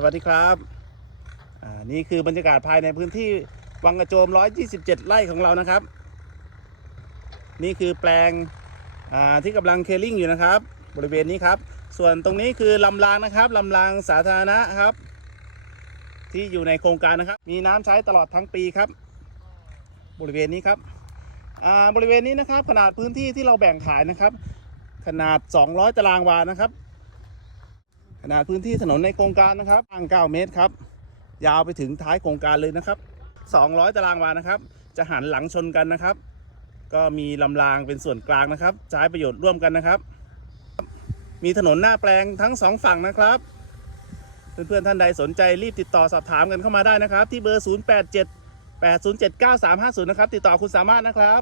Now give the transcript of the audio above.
สวัสดีครับนี่คือบรรยากาศภายในพื้นที่วังกระโจม 127 ไร่ของเรานะครับ นี่คือแปลงที่กำลังเคลิ่งอยู่นะครับ บริเวณนี้ครับ ส่วนตรงนี้คือลำรางนะครับลำรางสาธารณะครับ ที่อยู่ในโครงการนะครับ มีน้ำใช้ตลอดทั้งปีครับ บริเวณนี้ครับบริเวณนี้นะครับขนาดพื้นที่ที่เราแบ่งขายนะครับ ขนาด 200 ตารางวานะครับ ขนาดพื้นที่ถนนในโครงการนะครับกว้าง9เมตรครับ ยาวไปถึงท้ายโครงการเลยนะครับ 200 ตารางวานะครับ จะหันหลังชนกันนะครับ ก็มีลำรางเป็นส่วนกลางนะครับ ใช้ประโยชน์ร่วมกันนะครับ มีถนนหน้าแปลงทั้งสองฝั่งนะครับเพื่อนๆท่านใดสนใจรีบติดต่อสอบถามกันเข้ามาได้นะครับ ที่เบอร์ 087 807 9350 นะครับ ติดต่อคุณสามารถนะครับ